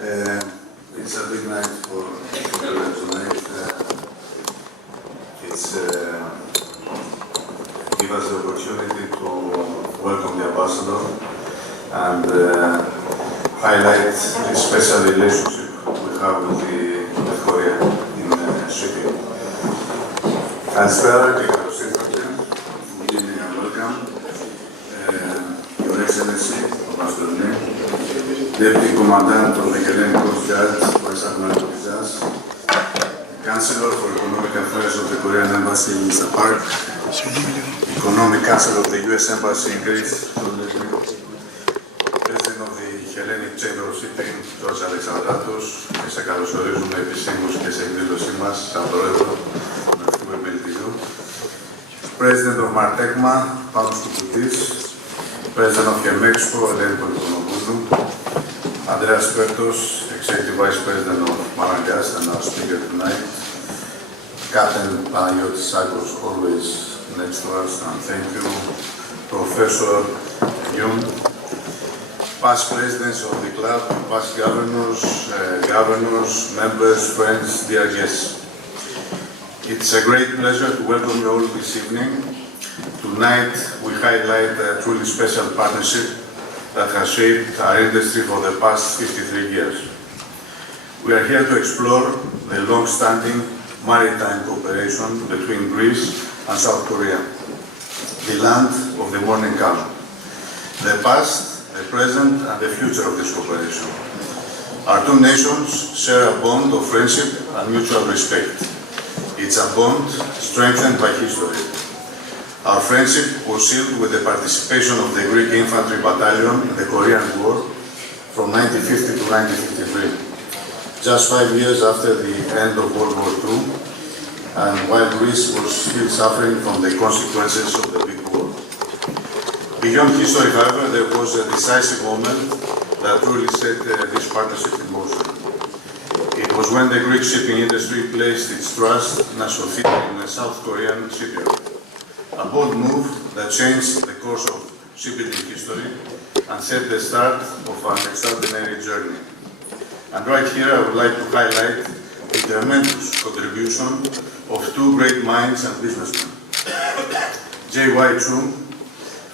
It's a big night for tonight. It's give us the opportunity to welcome the ambassador and highlight the special relationship we have with Korea in shipping. Καλησπέρα και καλώς ήρθατε. Welcome. Your Excellency, Ambassador Lim, Deputy Commandant of the Hellenic Coast Guard, Vice Admiral Vizas, Counselor for Economic Affairs of the Korean Embassy in Mr. Park, Economic Counselor of the U.S. Embassy in Greece, President of the Hellenic Chamber of Shipping, George Alexandratos, και σε καλωσορίζουμε επισήμως και σε εκδήλωσή μας, σαν πρόεδρο του Ναυτικού Επιλητηρίου, President of MARTECHMA Πάνου Κουρκουντή, President of MARTECHMA Andreas Pertos, Executive Vice President of vραδιάς and our speaker tonight, Captain Piraeus, always next to us, and thank you, Professor Young, past presidents of the club, past governors, members, friends, dear guests. It's a great pleasure to welcome you all this evening. Tonight we highlight a truly special partnership that has shaped our industry for the past 53 years. We are here to explore the long-standing maritime cooperation between Greece and South Korea, the land of the morning calm, the past, the present, and the future of this cooperation. Our two nations share a bond of friendship and mutual respect. It's a bond strengthened by history. Our friendship was sealed with the participation of the Greek Infantry Battalion in the Korean War from 1950 to 1953, just 5 years after the end of World War II, and while Greece was still suffering from the consequences of the Big War. Beyond history, however, there was a decisive moment that truly set this partnership in motion. It was when the Greek shipping industry placed its trust in a South Korean shipyard. A bold move that changed the course of shipbuilding history and set the start of an extraordinary journey. And right here I would like to highlight the tremendous contribution of two great minds and businessmen. J.Y. Chu,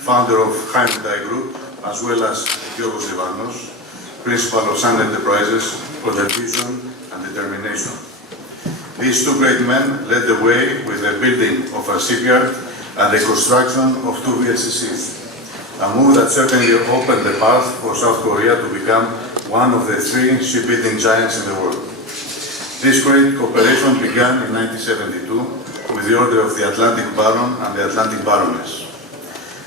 founder of Hyundai Group, as well as Giorgos Livanos, principal of Sun Enterprises, for their vision and determination. These two great men led the way with the building of a shipyard and the construction of two VLCCs, a move that certainly opened the path for South Korea to become one of the three shipbuilding giants in the world. This great cooperation began in 1972 with the order of the Atlantic Baron and the Atlantic Baroness,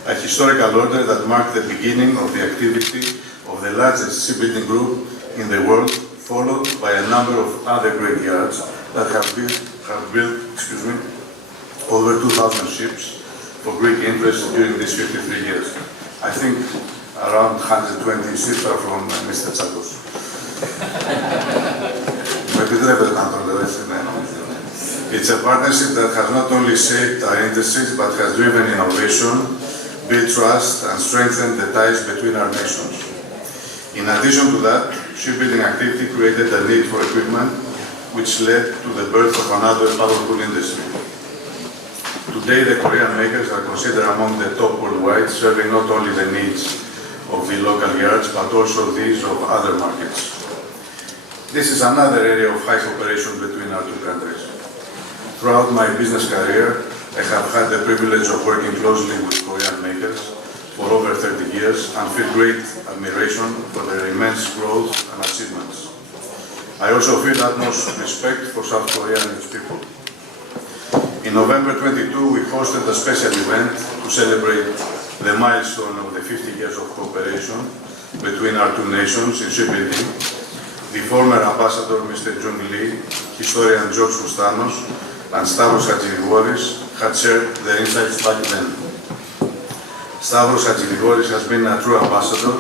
a historical order that marked the beginning of the activity of the largest shipbuilding group in the world, followed by a number of other great yards that have built over 2,000 ships for Greek interests during these 53 years. I think around 120 ships are from Mr. Tsakos. It's a partnership that has not only shaped our industries, but has driven innovation, built trust, and strengthened the ties between our nations. In addition to that, shipbuilding activity created a need for equipment, which led to the birth of another powerful industry. Today, the Korean makers are considered among the top worldwide, serving not only the needs of the local yards, but also these of other markets. This is another area of high cooperation between our two countries. Throughout my business career, I have had the privilege of working closely with Korean makers for over 30 years and feel great admiration for their immense growth and achievements. I also feel utmost respect for South Korea and its people. In November 22, we hosted a special event to celebrate the milestone of the 50 years of cooperation between our two nations in shipbuilding. The former ambassador, Mr. Jung Lee, historian George Fustanos, and Stavros Hatzivigoris had shared their insights back then. Stavros Hatzivigoris has been a true ambassador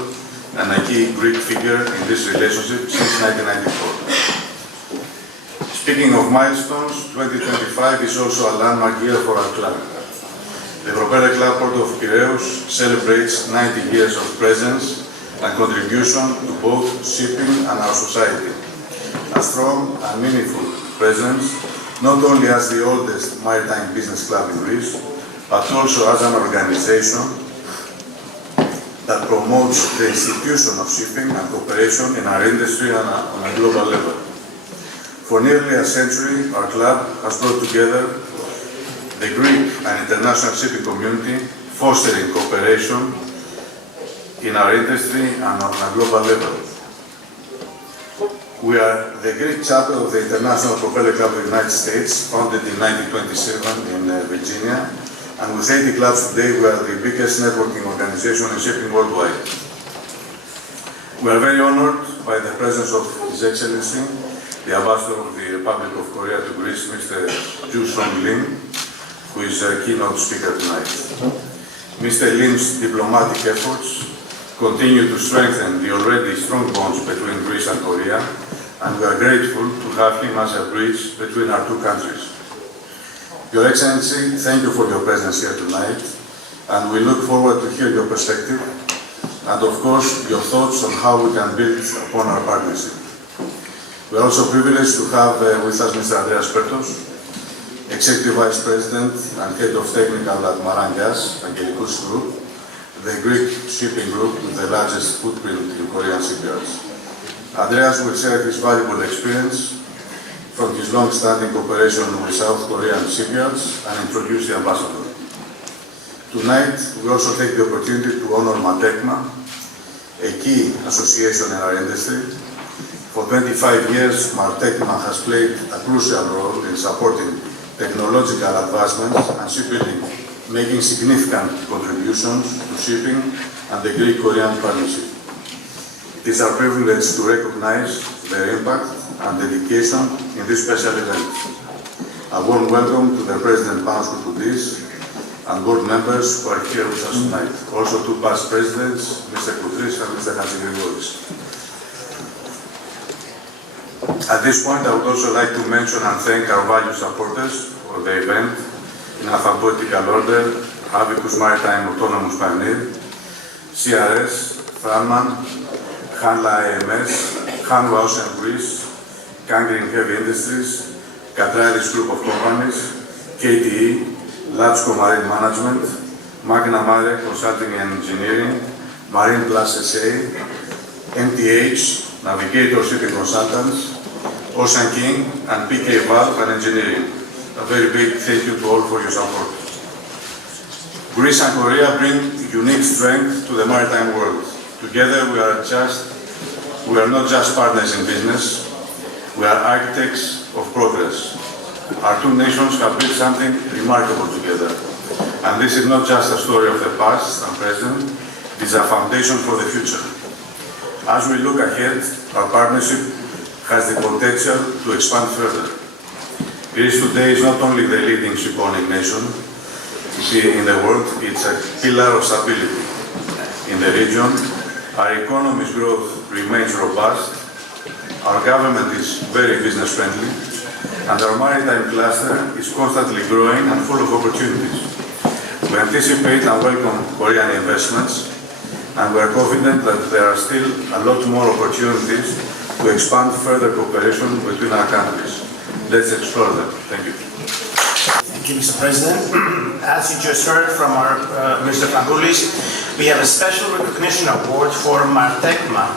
and a key Greek figure in this relationship since 1994. Speaking of milestones, 2025 is also a landmark year for our club. The Propeller Club Port of Piraeus celebrates 90 years of presence and contribution to both shipping and our society. A strong and meaningful presence, not only as the oldest maritime business club in Greece, but also as an organization that promotes the institution of shipping and cooperation in our industry on a global level. For nearly a century, our club has brought together the Greek and international shipping community, fostering cooperation in our industry and on a global level. We are the Greek chapter of the International Propeller Club of the United States, founded in 1927 in Virginia, and with 80 clubs today, we are the biggest networking organization in shipping worldwide. We are very honored by the presence of His Excellency, the Ambassador of the Republic of Korea to Greece, Mr. Τζου-σεονγκ ΛΙΜ, who is a keynote speaker tonight. Mr. Lim's diplomatic efforts continue to strengthen the already strong bonds between Greece and Korea, and we are grateful to have him as a bridge between our two countries. Your Excellency, thank you for your presence here tonight, and we look forward to hear your perspective, and of course, your thoughts on how we can build upon our partnership. We are also privileged to have with us Mr. Andreas Pertos, Executive Vice President and Head of Technical at Piraeus, Group, the Greek shipping group with the largest footprint in Korean shipyards. Andreas will share his valuable experience from his long-standing cooperation with South Korean shipyards and introduce the Ambassador. Tonight, we also take the opportunity to honor MARTECHMA, a key association in our industry. For 25 years, MARTECHMA has played a crucial role in supporting technological advancements and shipbuilding, making significant contributions to shipping and the Greek-Korean partnership. It is our privilege to recognize their impact and dedication in this special event. A warm welcome to the President Pánου Κουρκουντή and board members who are here with us tonight. Also two past presidents, Mr. Koutris and Mr. Hatzigrigouris. At this point, I would also like to mention and thank our valued supporters for the event in alphabetical order: Abacus Maritime Autonomous Pioneer, CRS, Franman, Hanla AMS, Hanwha Ocean Greece, Gangrene Heavy Industries, Catralis Group of Companies, KTE, Latsko Marine Management, Magna Mare Consulting and Engineering, Marine Plus SA, MTH, Navigator Shipping Consultants, Ocean King, and PK Valve and Engineering. A very big thank you to all for your support. Greece and Korea bring unique strength to the maritime world. Together we are not just partners in business, we are architects of progress. Our two nations have built something remarkable together. And this is not just a story of the past and present, it is a foundation for the future. As we look ahead, our partnership has the potential to expand further. Greece today is not only the leading shipowning nation in the world, it's a pillar of stability. In the region, our economy's growth remains robust, our government is very business-friendly, and our maritime cluster is constantly growing and full of opportunities. We anticipate and welcome Korean investments, and we are confident that there are still a lot more opportunities to expand further cooperation between our countries. Let's explore them. Thank you. Thank you, Mr. President. As you just heard from our Mr. Pangoulis, we have a special recognition award for MARTECHMA.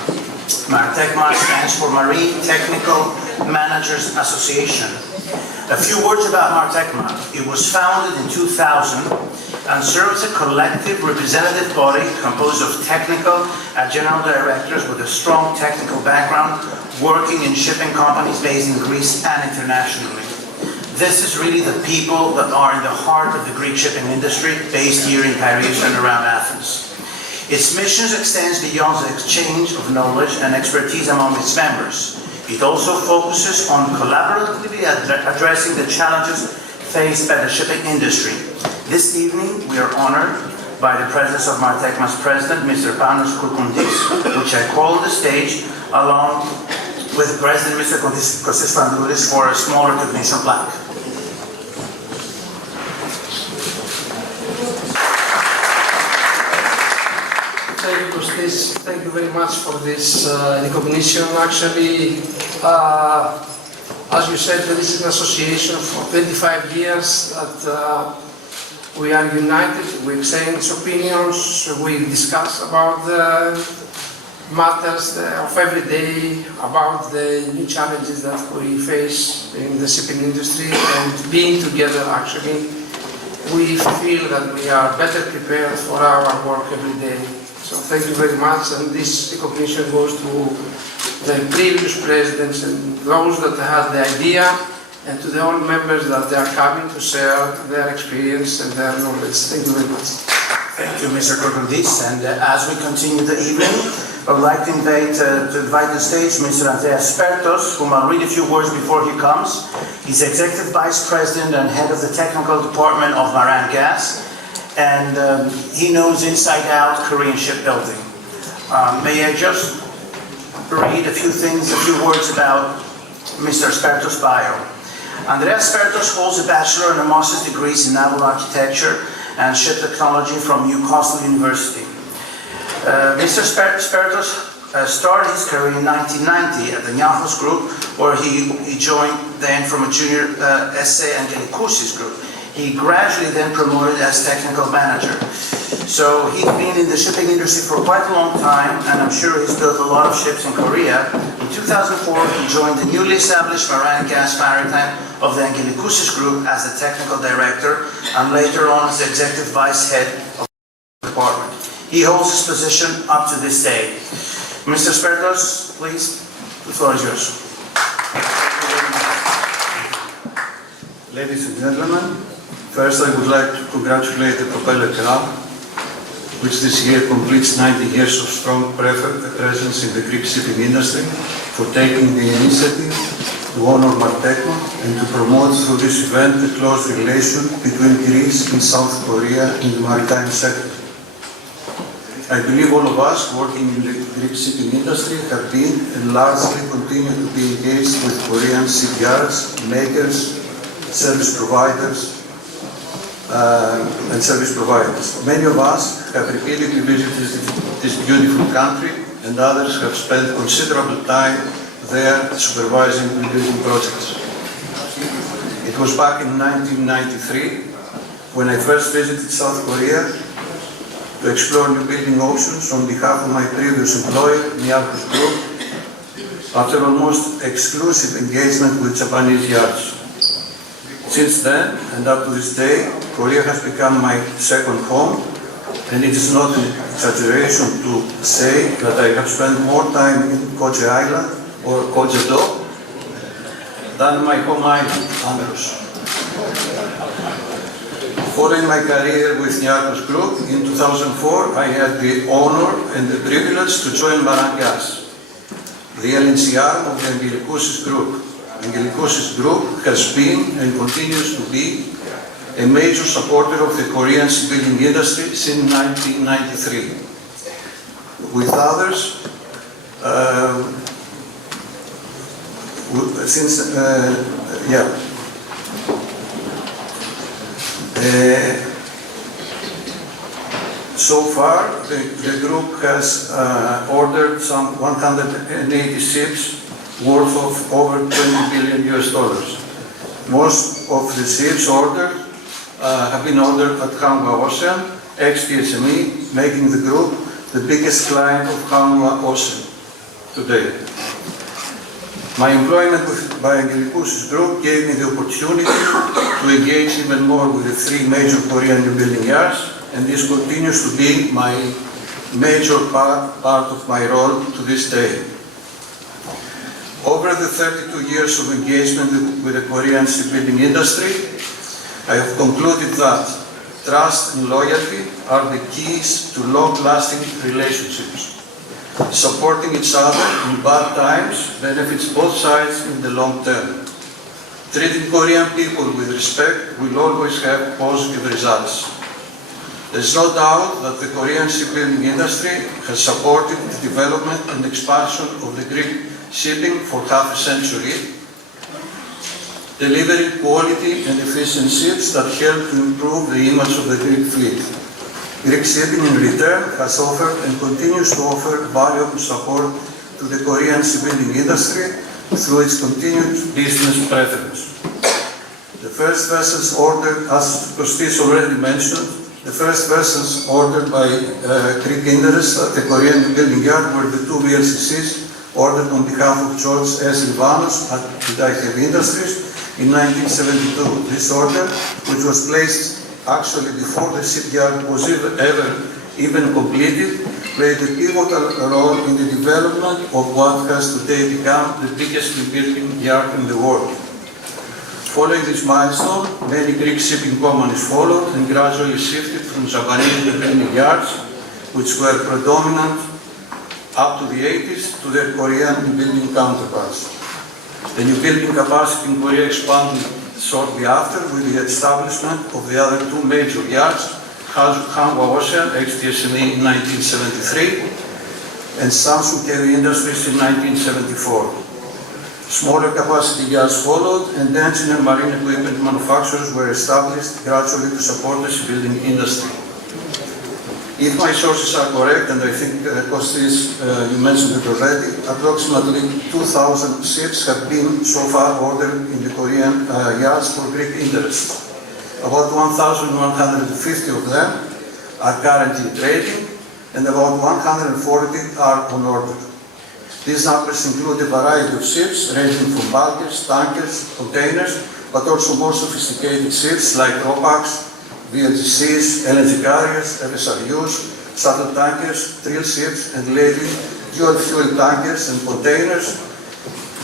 MARTECHMA stands for Marine Technical Managers Association. A few words about MARTECHMA. It was founded in 2000 and serves a collective representative body composed of technical and general directors with a strong technical background working in shipping companies based in Greece and internationally. This is really the people that are in the heart of the Greek shipping industry, based here in Piraeus and around Athens. Its mission extends beyond the exchange of knowledge and expertise among its members. It also focuses on collaboratively addressing the challenges faced by the shipping industry. This evening, we are honored by the presence of MARTECHMA's president, Mr. Pánου Kουρκουντή, which I call on the stage, along with President Mr. Kostis Pantoulis, for a small recognition plaque. Thank you, Kostis. Thank you you very much for this recognition. Actually, as you said, this is an association for 25 years that we are united, we exchange opinions, we discuss about the matters of every day, about the new challenges that we face in the shipping industry, and being together actually, we feel that we are better prepared for our work every day. So thank you very much, and this recognition goes to the previous presidents and those that had the idea, and to the old members that they are coming to share their experience and their knowledge. Thank you very much. Thank you, Mr. Kurkundis. And as we continue the evening, I would like to invite to the stage Mr. Andreas Spertos, whom I'll read a few words before he comes. He's Executive Vice President and Head of the Technical Department of Gas, and he knows inside out Korean shipbuilding. May I just read a few words about Mr. Spertos' bio. Andreas Spertos holds a bachelor and a master's degrees in naval architecture and ship technology from Newcastle University. Mr. Spertos started his career in 1990 at the Nyahos Group, where he joined then from a junior SA and Gelikusis Group. He gradually then promoted as technical manager. So he's been in the shipping industry for quite a long time, and I'm sure he's built a lot of ships in Korea. In 2004, he joined the newly established Gas Maritime of the Gelikusis Group as the technical director, and later on as the executive vice head of the department. He holds this position up to this day. Mr. Spertos, please, the floor is yours. Ladies and gentlemen, first I would like to congratulate the Propeller Club, which this year completes 90 years of strong presence in the Greek shipping industry, for taking the initiative to honor MARTECHMA and to promote through this event the close relation between Greece and South Korea in the maritime sector. I believe all of us working in the Greek shipping industry have been and largely continue to be engaged with Korean shipyards, makers, service providers, Many of us have repeatedly visited this beautiful country, and others have spent considerable time there supervising building projects. It was back in 1993 when I first visited South Korea to explore new building options on behalf of my previous employer, Nyahos Group, after almost exclusive engagement with Japanese yards. Since then, and up to this day, Korea has become my second home, and it is not an exaggeration to say that I have spent more time in Koche Island or Koche-do than my home island, Andros. Following my career with Nyahos Group, in 2004 I had the honor and the privilege to join Gas, the LNC arm of the Gelikusis Group. The Gelikusis Group has been and continues to be a major supporter of the Korean shipbuilding industry since 1993. With others, so far, the group has ordered some 180 ships worth of over $20 billion. Most of the ships ordered have been ordered at Hanwha Ocean, ex-TSME, making the group the biggest client of Hanwha Ocean today. My employment by Gelikusis Group gave me the opportunity to engage even more with the three major Korean new building yards, and this continues to be my major part of my role to this day. Over the 32 years of engagement with the Korean shipbuilding industry, I have concluded that trust and loyalty are the keys to long-lasting relationships. Supporting each other in bad times benefits both sides in the long term. Treating Korean people with respect will always have positive results. There is no doubt that the Korean shipbuilding industry has supported the development and expansion of the Greek shipping for half a century, delivering quality and efficient ships that help to improve the image of the Greek fleet. Greek shipping in return has offered and continues to offer valuable support to the Korean shipbuilding industry through its continued business preference. The first vessels ordered, as Kostis already mentioned, the first vessels ordered by Greek interests at the Korean building yard were the two VLCCs ordered on behalf of George S. Livanos at Piraeus Heavy Industries in 1972. This order, which was placed actually before the shipyard was even completed, played a pivotal role in the development of what has today become the biggest building yard in the world. Following this milestone, many Greek shipping companies followed and gradually shifted from Japanese building yards, which were predominant up to the 80s, to their Korean building counterparts. The new building capacity in Korea expanded shortly after with the establishment of the other two major yards, Hanwha Ocean, XTSNE in 1973, and Samsung Heavy Industries in 1974. Smaller capacity yards followed, and engine and marine equipment manufacturers were established gradually to support the shipbuilding industry. If my sources are correct, and I think Kostis, you mentioned it already, approximately 2,000 ships have been so far ordered in the Korean yards for Greek interests. About 1,150 of them are currently trading, and about 140 are on order. These numbers include a variety of ships ranging from bulkers, tankers, containers, but also more sophisticated ships like ROPAX, VLGCs, LNG carriers, FSRUs, shuttle tankers, drill ships, and lately dual-fuel tankers and containers,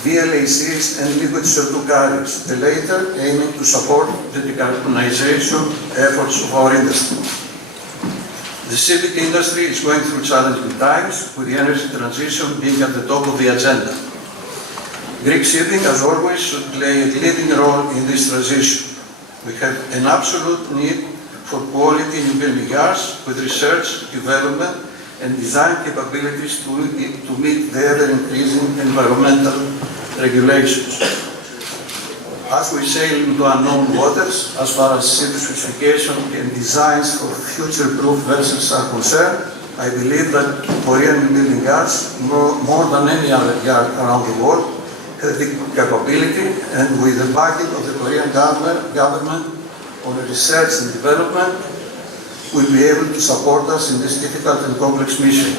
VLACs, and liquid CO2 carriers, the latter aiming to support the decarbonization efforts of our industry. The shipping industry is going through challenging times, with the energy transition being at the top of the agenda. Greek shipping, as always, should play a leading role in this transition. We have an absolute need for quality new building yards with research, development, and design capabilities to meet the ever-increasing environmental regulations. As we sail into unknown waters, as far as ship specification and designs for future-proof vessels are concerned, I believe that Korean building yards, more than any other yard around the world, have the capability, and with the backing of the Korean government on research and development, will be able to support us in this difficult and complex mission.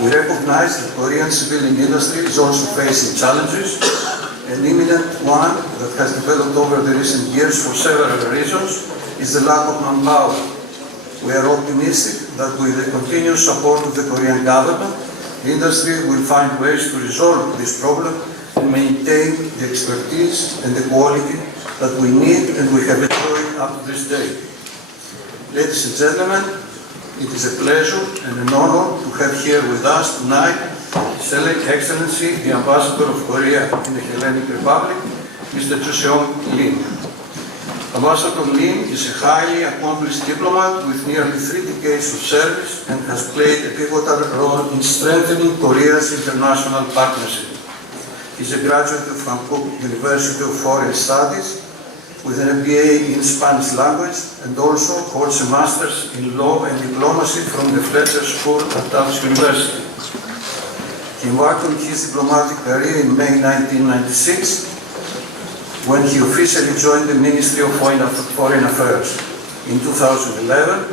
We recognize that Korean shipbuilding industry is also facing challenges. An imminent one that has developed over the recent years for several reasons is the lack of manpower. We are optimistic that with the continued support of the Korean government, the industry will find ways to resolve this problem and maintain the expertise and the quality that we need and we have enjoyed up to this day. Ladies and gentlemen, it is a pleasure and an honor to have here with us tonight His Excellency, the Ambassador of Korea in the Hellenic Republic, Mr. Джу-сеонг ЛИМ. Ambassador Lim is a highly accomplished diplomat with nearly 3 decades of service and has played a pivotal role in strengthening Korea's international partnership. He is a graduate of Korea University of Foreign Studies with an MBA in Spanish language and also holds a master's in law and diplomacy from the Fletcher School at Tufts University. He embarked on his diplomatic career in May 1996 when he officially joined the Ministry of Foreign Affairs. In 2011,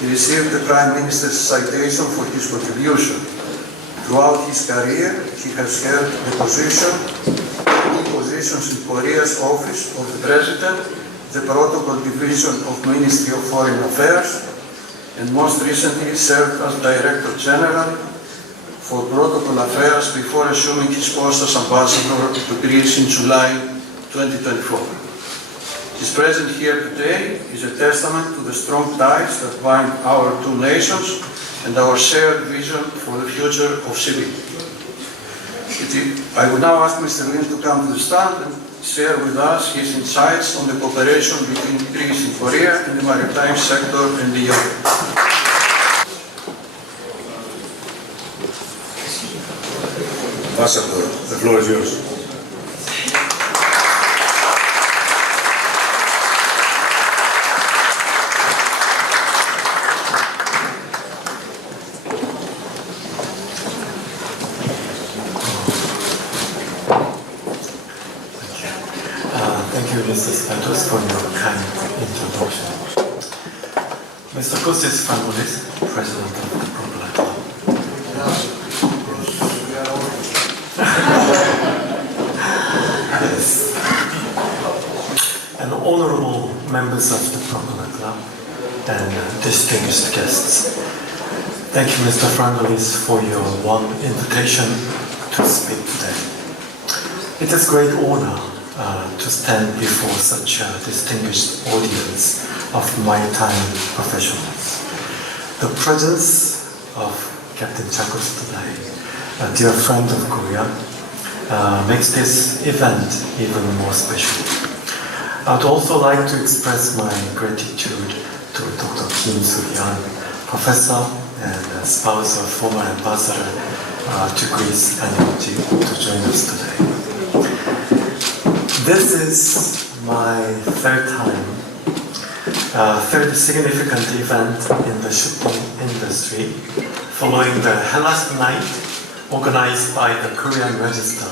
he received the Prime Minister's citation for his contribution. Throughout his career, he has held the key positions in Korea's Office of the President, the Protocol Division of Ministry of Foreign Affairs, and most recently served as Director General for Protocol Affairs before assuming his post as Ambassador to Greece in July 2024. His presence here today is a testament to the strong ties that bind our two nations and our shared vision for the future of shipping. I would now ask Mr. Lim to come to the stand and share with us his insights on the cooperation between Greece and Korea in the maritime sector and beyond. Ambassador, the floor is yours. you, Mr. Spatos, for your kind introduction. Mr. Kostis Fangulis, President of the Propeller Club. Yes. And honorable members of the Propeller Club and distinguished guests. Thank you, Mr. Fangulis, for your warm invitation to speak today. It is a great honor to stand before such a distinguished audience of maritime professionals. The presence of Captain Chakos today, a dear friend of Korea, makes this event even more special. I'd also like to express my gratitude to Dr. Kim Soo-hyun, professor and spouse of former ambassador to Greece and to join us today. This is my third significant event in the shipping industry, following the Hellas Night organized by the Korean Register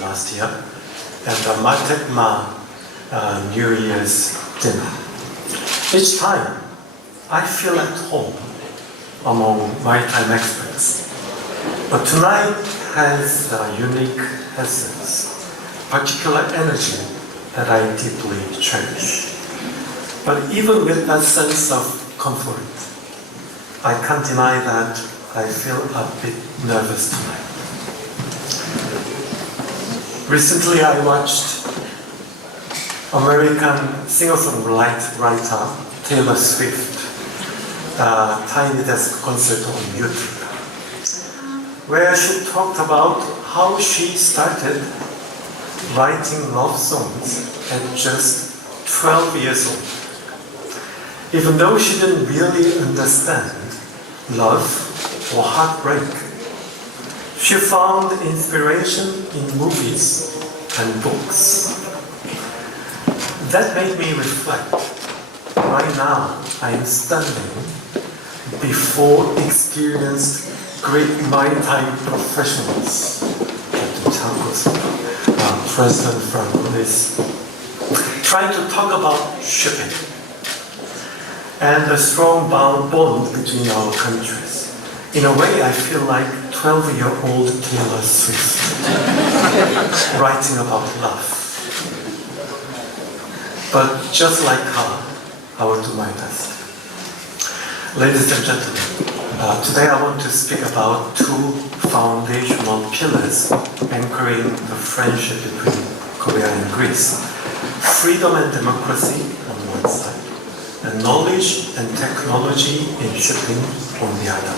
last year and the MARTECHMA New Year's dinner. Each time, I feel at home among maritime experts, but tonight has a unique essence, particular energy that I deeply cherish. But even with that sense of comfort, I can't deny that I feel a bit nervous tonight. Recently I watched American singer-songwriter Taylor Swift Tiny Desk concert on YouTube, where she talked about how she started writing love songs at just 12 years old. Even though she didn't really understand love or heartbreak, she found inspiration in movies and books. That made me reflect. Right now, I am standing before experienced great maritime professionals, Captain Chakos, President Frangulis, trying to talk about shipping and the strong bond between our countries. In a way, I feel like 12-year-old Taylor Swift writing about love. But just like her, I will do my best. Ladies and gentlemen, today I want to speak about two foundational pillars anchoring the friendship between Korea and Greece: freedom and democracy on one side, and knowledge and technology in shipping on the other.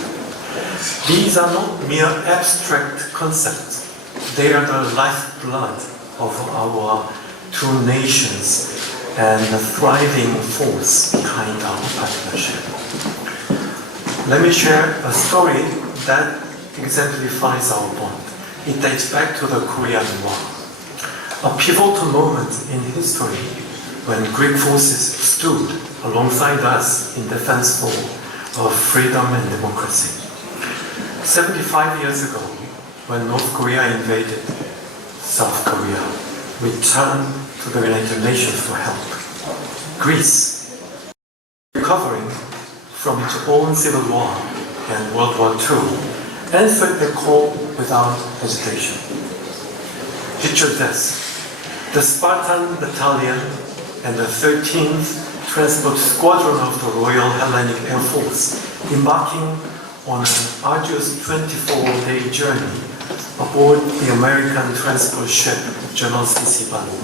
These are not mere abstract concepts. They are the lifeblood of our two nations and the thriving force behind our partnership. Let me share a story that exemplifies our bond. It dates back to the Korean War, a pivotal moment in history when Greek forces stood alongside us in defense of freedom and democracy. 75 years ago, when North Korea invaded South Korea, we turned to the United Nations for help. Greece, recovering from its own civil war and World War II, answered the call without hesitation. Picture this: the Spartan Battalion and the 13th Transport Squadron of the Royal Hellenic Air Force embarking on an arduous 24-day journey aboard the American transport ship General C.C. Panu.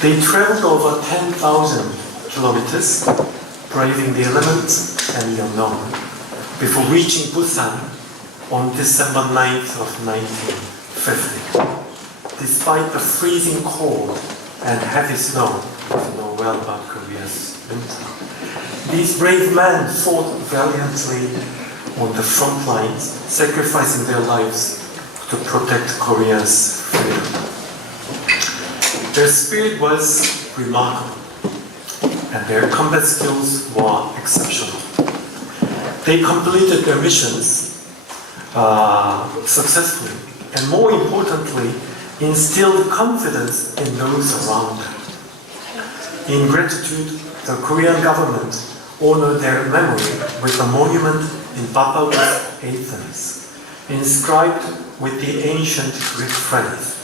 They traveled over 10,000 kilometers, braving the elements and the unknown, before reaching Busan on December 9th of 1950. Despite the freezing cold and heavy snow, you know well about Korea's winter, these brave men fought valiantly on the front lines, sacrificing their lives to protect Korea's freedom. Their spirit was remarkable, and their combat skills were exceptional. They completed their missions successfully, and more importantly, instilled confidence in those around them. In gratitude, the Korean government honored their memory with a monument in Papua Athens, inscribed with the ancient Greek phrase,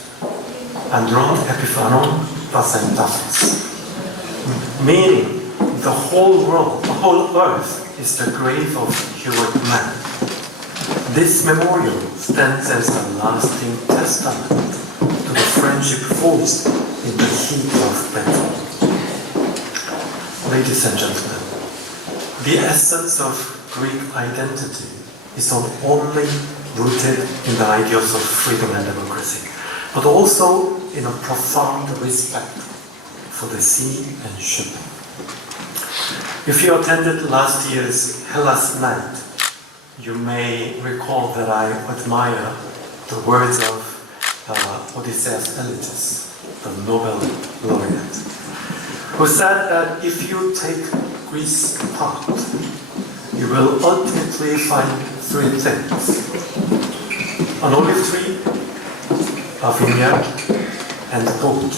Andron epiphanon pasentaphis, meaning the whole world, the whole earth is the grave of heroic man. This memorial stands as a lasting testament to the friendship forged in the heat of battle. Ladies and gentlemen, the essence of Greek identity is not only rooted in the ideals of freedom and democracy, but also in a profound respect for the sea and shipping. If you attended last year's Hellas Night, you may recall that I admire the words of Odysseus Elitis, the Nobel laureate, who said that if you take Greece apart, you will ultimately find three things: an olive tree, a vineyard, and a boat.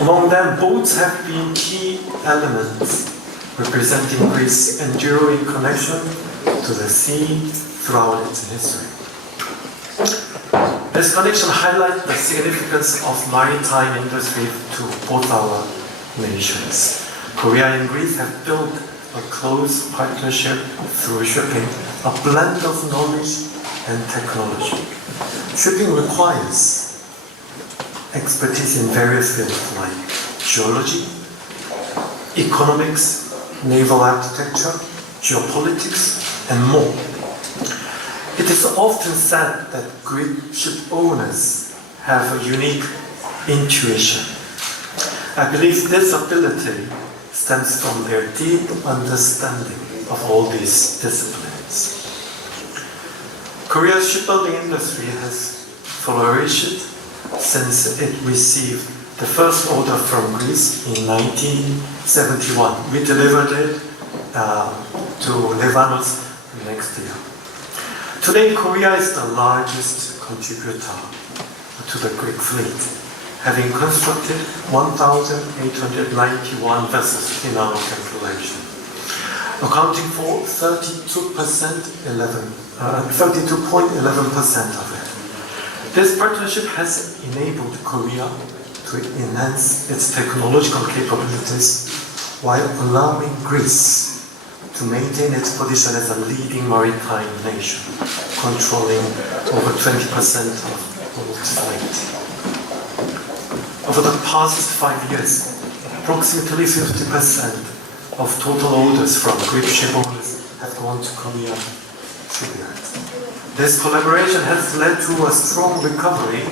Among them, boats have been key elements representing Greece's enduring connection to the sea throughout its history. This connection highlights the significance of maritime industry to both our nations. Korea and Greece have built a close partnership through shipping, a blend of knowledge and technology. Shipping requires expertise in various fields like geology, economics, naval architecture, geopolitics, and more. It is often said that Greek ship owners have a unique intuition. I believe this ability stems from their deep understanding of all these disciplines. Korea's shipbuilding industry has flourished since it received the first order from Greece in 1971. We delivered it to Lebanos next year. Today, Korea is the largest contributor to the Greek fleet, having constructed 1,891 vessels in our calculation, accounting for 32.11% of it. This partnership has enabled Korea to enhance its technological capabilities while allowing Greece to maintain its position as a leading maritime nation, controlling over 20% of the world's fleet. Over the past 5 years, approximately 50% of total orders from Greek shipowners have gone to Korean shipyards. This collaboration has led to a strong recovery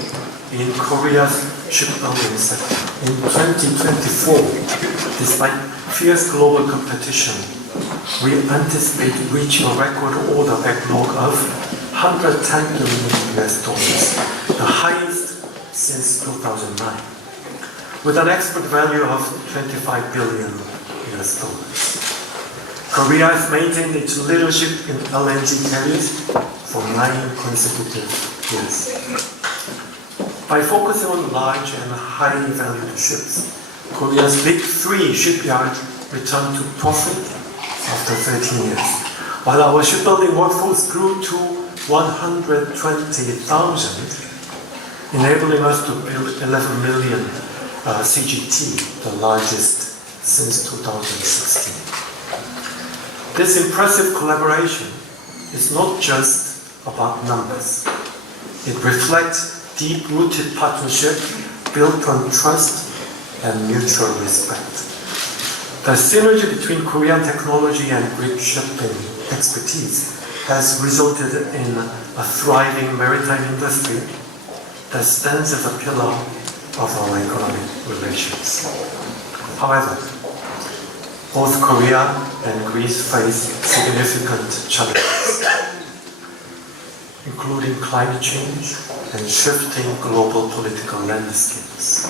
in Korea's shipbuilding sector. In 2024, despite fierce global competition, we anticipate reaching a record order backlog of $110 billion, the highest since 2009, with an export value of $25 billion. Korea has maintained its leadership in LNG carriers for 9 consecutive years. By focusing on large and highly valued ships, Korea's big 3 shipyards returned to profit after 13 years, while our shipbuilding workforce grew to 120,000, enabling us to build 11 million CGT, the largest since 2016. This impressive collaboration is not just about numbers. It reflects deep-rooted partnership built on trust and mutual respect. The synergy between Korean technology and Greek shipping expertise has resulted in a thriving maritime industry that stands as a pillar of our economic relations. However, both Korea and Greece face significant challenges, including climate change and shifting global political landscapes.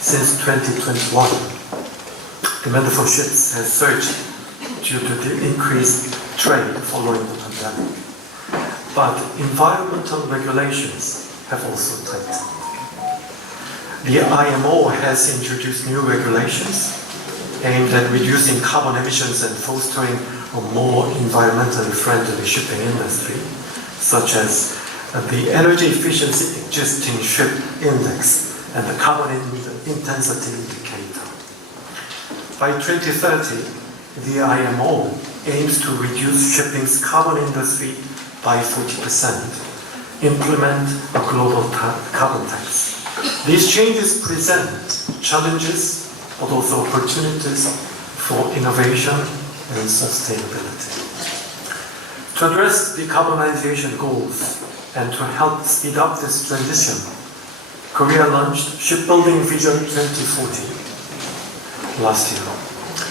Since 2021, demand for ships has surged due to the increased trade following the pandemic. But environmental regulations have also tightened. The IMO has introduced new regulations aimed at reducing carbon emissions and fostering a more environmentally friendly shipping industry, such as the Energy Efficiency Existing Ship Index and the Carbon Intensity Indicator. By 2030, the IMO aims to reduce shipping's carbon industry by 40%, implement a global carbon tax. These changes present challenges, but also opportunities for innovation and sustainability. To address decarbonization goals and to help speed up this transition, Korea launched Shipbuilding Vision 2040 last year,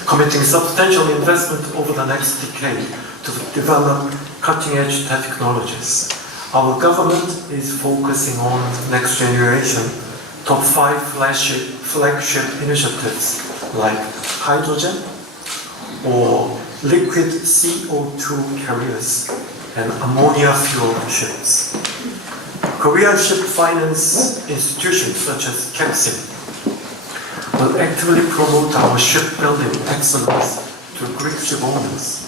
committing substantial investment over the next decade to develop cutting-edge technologies. Our government is focusing on next generation top 5 flagship initiatives like hydrogen or liquid CO2 carriers and ammonia-fueled ships. Korean ship finance institutions such as KEXIM will actively promote our shipbuilding excellence to Greek ship owners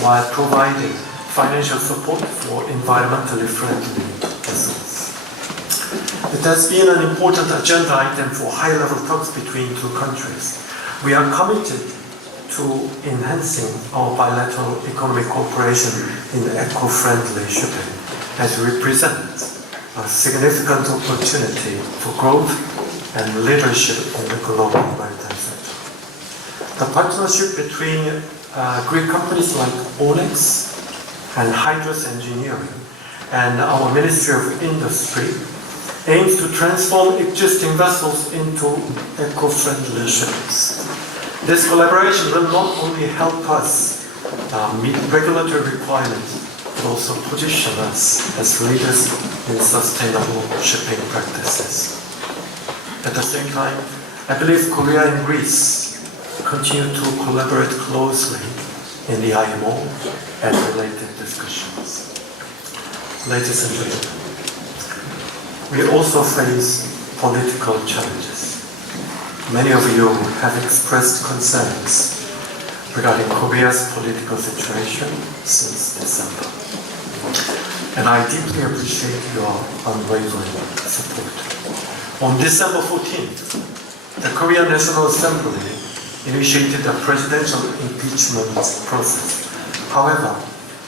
while providing financial support for environmentally friendly vessels. It has been an important agenda item for high-level talks between two countries. We are committed to enhancing our bilateral economic cooperation in eco-friendly shipping, as we represent a significant opportunity for growth and leadership in the global maritime sector. The partnership between Greek companies like Onyx and Hydros Engineering and our Ministry of Industry aims to transform existing vessels into eco-friendly ships. This collaboration will not only help us meet regulatory requirements, but also position us as leaders in sustainable shipping practices. At the same time, I believe Korea and Greece continue to collaborate closely in the IMO and related discussions. Ladies and gentlemen, we also face political challenges. Many of you have expressed concerns regarding Korea's political situation since December. And I deeply appreciate your unwavering support. On December 14th, the Korean National Assembly initiated a presidential impeachment process. However,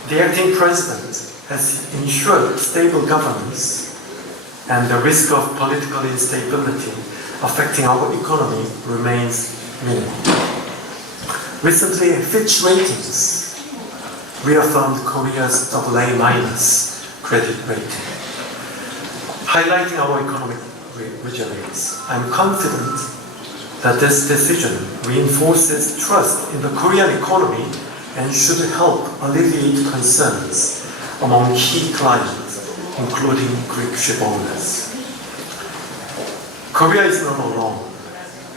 the acting president has ensured stable governance, and the risk of political instability affecting our economy remains minimal. Recently, Fitch Ratings reaffirmed Korea's AA- credit rating, highlighting our economic resilience. I'm confident that this decision reinforces trust in the Korean economy and should help alleviate concerns among key clients, including Greek ship owners. Korea is not alone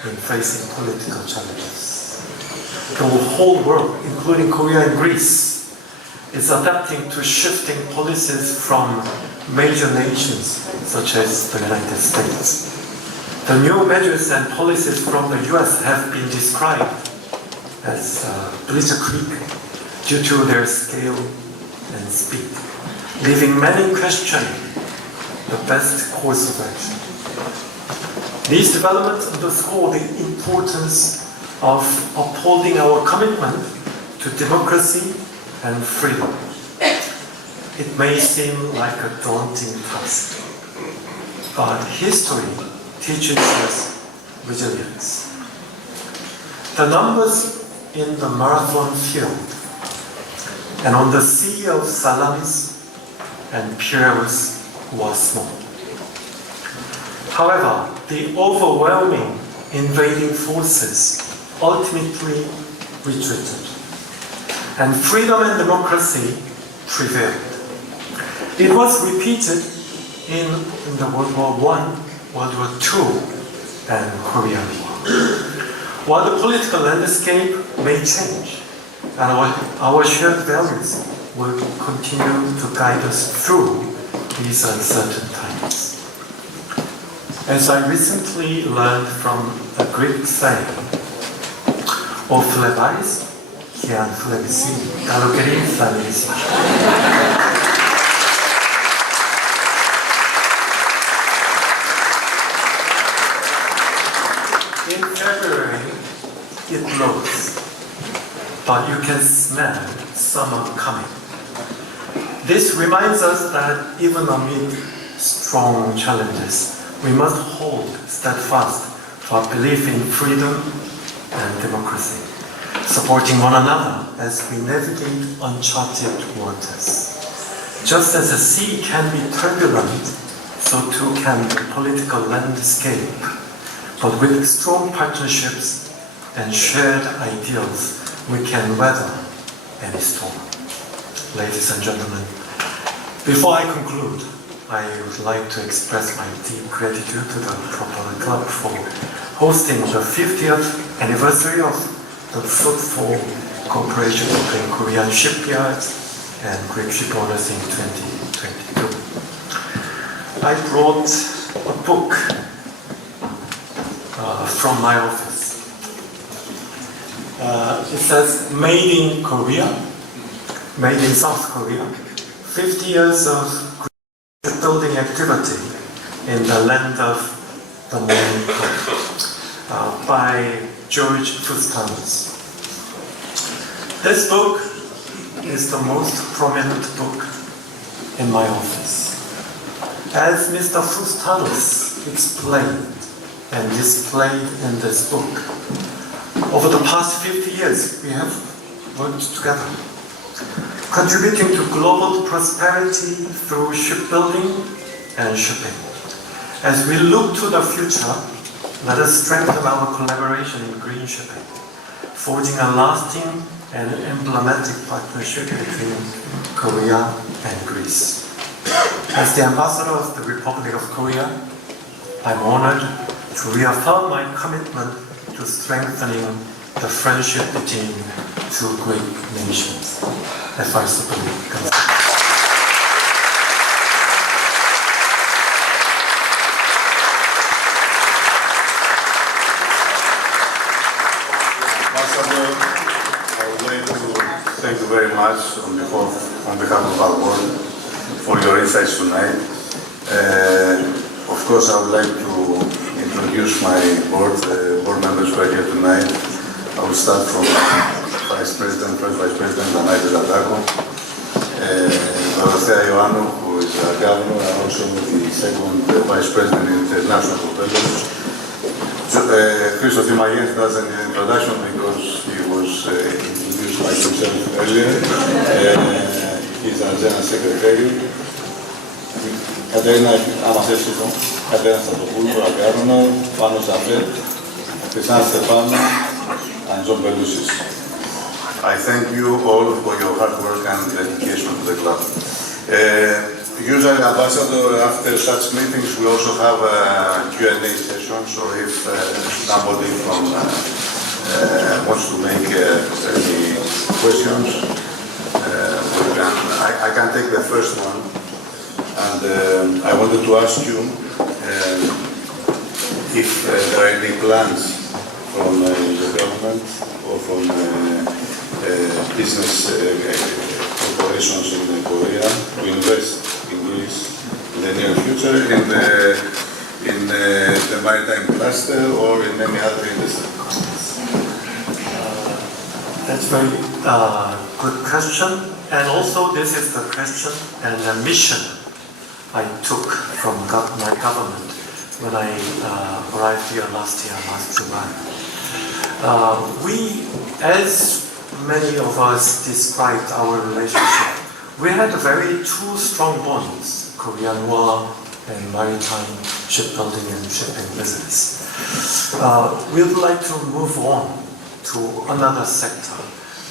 in facing political challenges. The whole world, including Korea and Greece, is adapting to shifting policies from major nations such as the United States. The new measures and policies from the US have been described as blitzkrieg due to their scale and speed, leaving many questioning the best course of action. These developments underscore the importance of upholding our commitment to democracy and freedom. It may seem like a daunting task, but history teaches us resilience. The numbers in the marathon field and on the sea of Salamis and Piraeus was small. However, the overwhelming invading forces ultimately retreated, and freedom and democracy prevailed. It was repeated in the World War I, World War II, and Korean War. While the political landscape may change, and our shared values will continue to guide us through these uncertain times. As I recently learned from a Greek saying, «Ο φλεβάης και αν φλεβισεί, καλοκαιρί θα λύσει». In February, it blows, but you can smell summer coming. This reminds us that even amid strong challenges, we must hold steadfast to our belief in freedom and democracy, supporting one another as we navigate uncharted waters. Just as the sea can be turbulent, so too can the political landscape. But with strong partnerships and shared ideals, we can weather any storm. Ladies and gentlemen, before I conclude, I would like to express my deep gratitude to the Propeller Club for hosting the 50th anniversary of the fruitful cooperation between Korean shipyards and Greek shipowners in 2022. I brought a book from my office. It says, Made in Korea, made in South Korea, 50 years of building activity in the land of the morning by George Fustanos. This book is the most prominent book in my office. As Mr. Fustanos explained and displayed in this book, over the past 50 years we have worked together, contributing to global prosperity through shipbuilding and shipping. As we look to the future, let us strengthen our collaboration in green shipping, forging a lasting and emblematic partnership between Korea and Greece. As the ambassador of the Republic of Korea, I'm honored to reaffirm my commitment to strengthening the friendship between two great nations. Ευχαριστώ. Ambassador, I would like to thank you very much on behalf of our board for your insights tonight. Of course, I would like to introduce my board members who are here tonight. I will start from Vice President, First Vice President, Ανάιτης Λαντάκο, Δωροθέα Ιωάννου, who is a governor, and also the second Vice President in International Propeller Club. Christo Thimagian does an introduction because he was introduced by himself earlier. He's our General Secretary. Κατερίνα, άμα θες εδώ, Κατερίνα Στατοπούλου, our governor, Πάνος Ζαφέτ, Χριστιαν Στεφάνου, and John Belusis. I thank you all for your hard work and dedication to the club. Usually, Ambassador, after such meetings, we also have a Q&A session, so if somebody from wants to make any questions, I can take the first one. And I wanted to ask you if there are any plans from the government or from business corporations in Korea to invest in Greece in the near future in the maritime cluster or in any other industry. That's a very good question. And also this is the question and the mission I took from my government when I arrived here last July. We, as many of us described our relationship, we had two strong bonds, Korean War and maritime shipbuilding and shipping business. We would like to move on to another sector.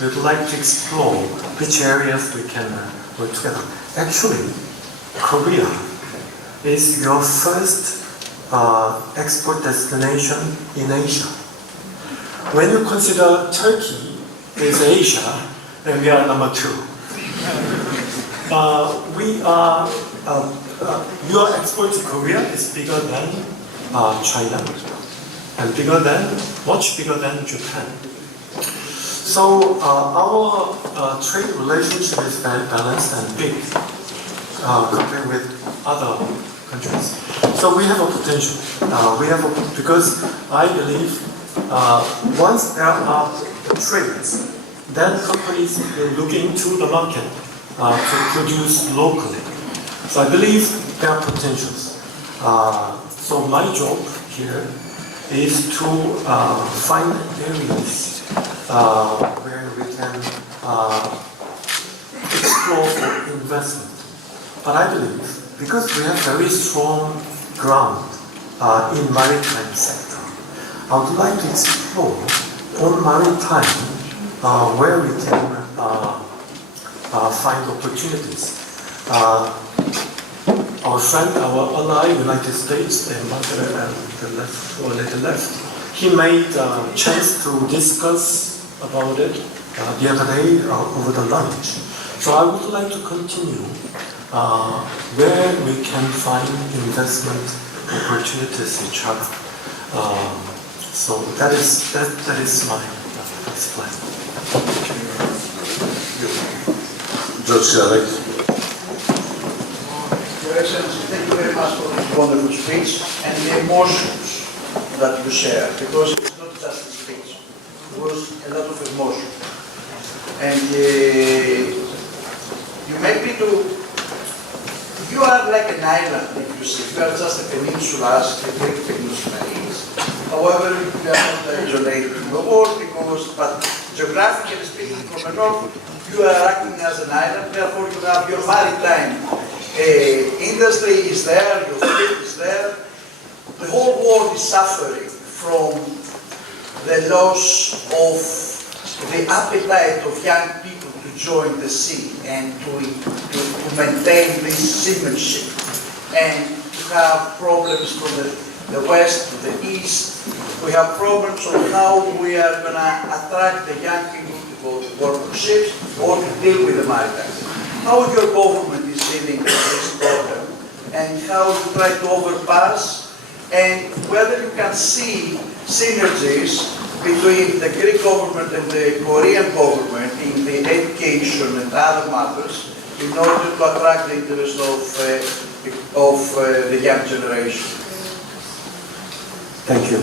We would like to explore which areas we can work together. Actually, Korea is your first export destination in Asia. When you consider Turkey is Asia, then we are number 2. We are your export to Korea is bigger than China, and much bigger than Japan. So our trade relationship is very balanced and big compared with other countries. So we have a potential. Because I believe once there are trades, then companies will look into the market to produce locally. So I believe there are potentials. So my job here is to find areas where we can explore for investment. But I believe, because we have very strong ground in maritime sector, I would like to explore on maritime where we can find opportunities. Our friend, our ally, United States, the left, he made a chance to discuss about it the other day over the lunch. So I would like to continue where we can find investment opportunities in China. So that is my first plan. Your Excellency, thank you very much for this wonderful speech and the emotions that you share, because it's not just a speech, it was a lot of emotion. And you make me to, you are like an island, if you see, you are just a peninsula, as the Greek peninsula is. However, you are not isolated from the world, but geographically speaking from the north, you are acting as an island, therefore you have your maritime industry is there, your fleet is there. The whole world is suffering from the loss of the appetite of young people to join the sea and to maintain this seamanship, and to have problems from the west to the east. We have problems on how we are going to attract the young people to go to work on ships or to deal with the maritime. How your government is dealing with this problem, and how you try to overpass, and whether you can see synergies between the Greek government and the Korean government in the education and other matters in order to attract the interest of the young generation. Thank you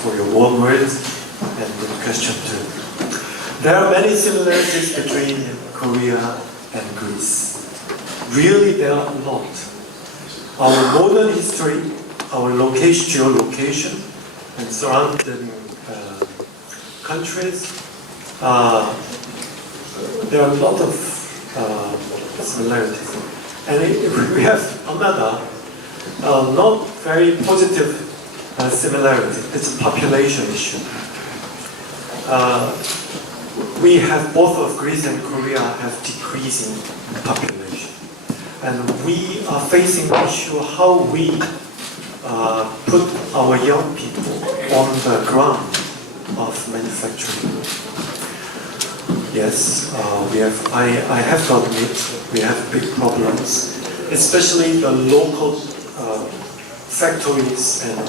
for your warm words and good question too. There are many similarities between Korea and Greece. Really, there are a lot. Our modern history, our geolocation, and surrounding countries, there are a lot of similarities. And we have another not very positive similarity. It's a population issue. We have both of Greece and Korea have decreasing population, and we are facing the issue how we put our young people on the ground of manufacturing. Yes, I have to admit we have big problems, especially the local factories and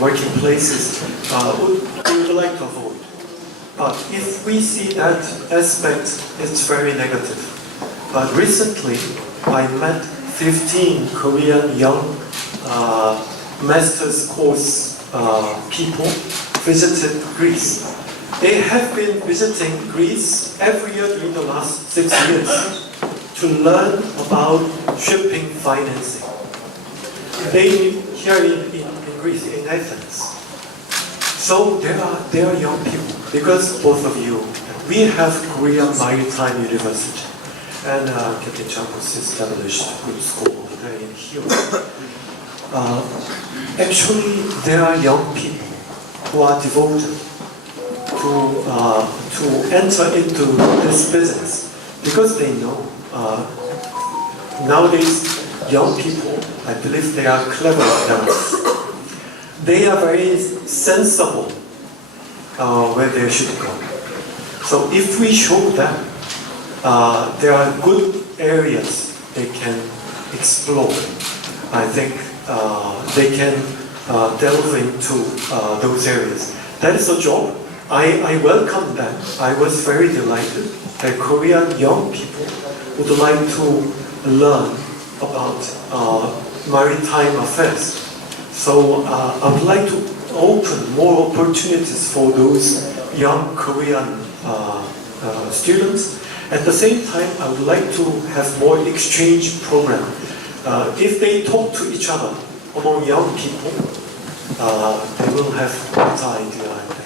working places we would like to avoid. But if we see that aspect, it's very negative. But recently, I met 15 Korean young master's course people visited Greece. They have been visiting Greece every year during the last 6 years to learn about shipping financing. They here in Greece, in Athens. So they are young people, because both of you, we have Korean Maritime University, and Captain Chakos established a good school over there in Hyo. Actually, there are young people who are devoted to enter into this business, because they know nowadays young people, I believe they are clever enough. They are very sensible where they should go. So if we show them there are good areas they can explore. I think they can delve into those areas. That is a job. I welcome that. I was very delighted that Korean young people would like to learn about maritime affairs. So I would like to open more opportunities for those young Korean students. At the same time, I would like to have more exchange program. If they talk to each other among young people, they will have better idea, I think.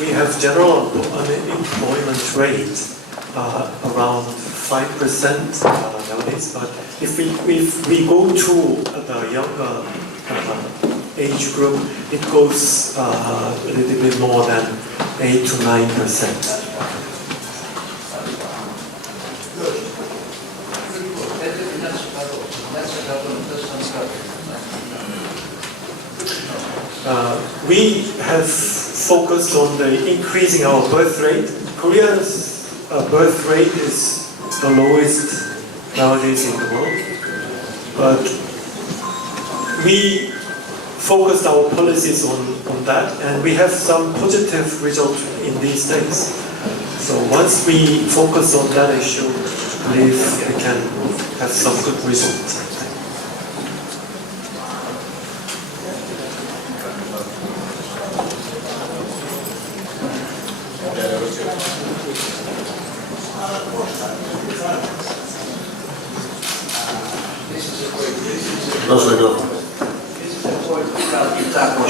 We have general unemployment rate around 5% nowadays, but if we go to the younger age group, it goes a little bit more than 8 to 9%. We have focused on the increasing our birth rate. Korea's birth rate is the lowest nowadays in the world, but we focused our policies on that, and we have some positive results in these days. So once we focus on that issue, I believe we can have some good results.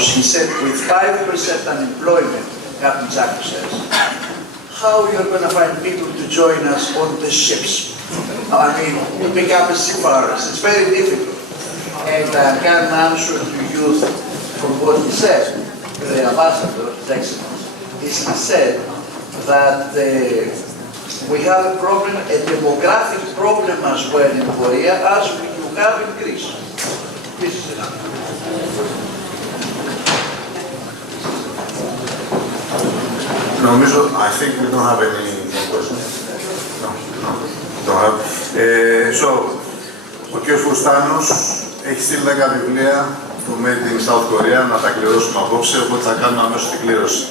He said with 5% unemployment, Captain Jaco says, how you're going to find people to join us on the ships? I mean, you become a seafarers, it's very difficult. And I can answer to you from what he said, the ambassador, His Excellency, is he said that we have a problem, a demographic problem as well in Korea as you have in Greece. This is enough. Νομίζω, I think we don't have any questions. No, don't have. So, ο κ. Φουστάνος έχει στείλει 10 βιβλία του Made in South Korea να τα κληρώσουμε απόψε, οπότε θα κάνουμε αμέσως την κλήρωση.